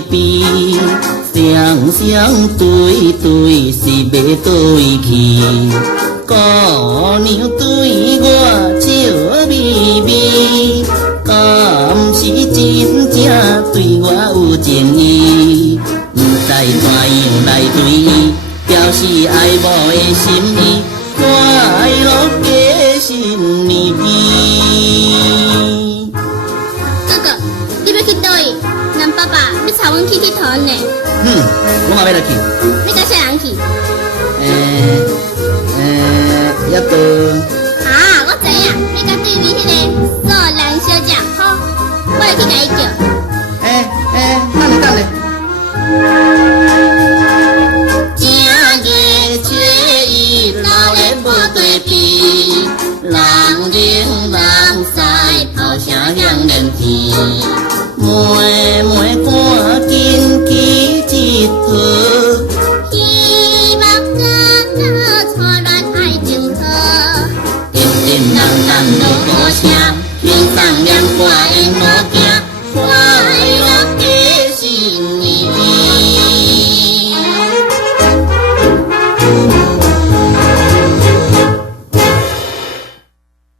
避，双双对对是要倒位去。姑娘对我笑眯眯，敢是真正对我有情意？不知怎样来对伊表示爱慕的心意，快乐过新年。哥哥，你要去倒位？咱爸爸要带阮去佚佗呢。我嘛要来去。你甲啥人去？抑个。啊，我知影，你甲对面迄个素兰小姐，好，我来去甲伊叫。等咧。正月初一，老年无对比，人灵人屎，炮声响连天。妹妹赶紧去一佗，希望咱初恋爱情好。人人人落雨声，轻松念歌的路。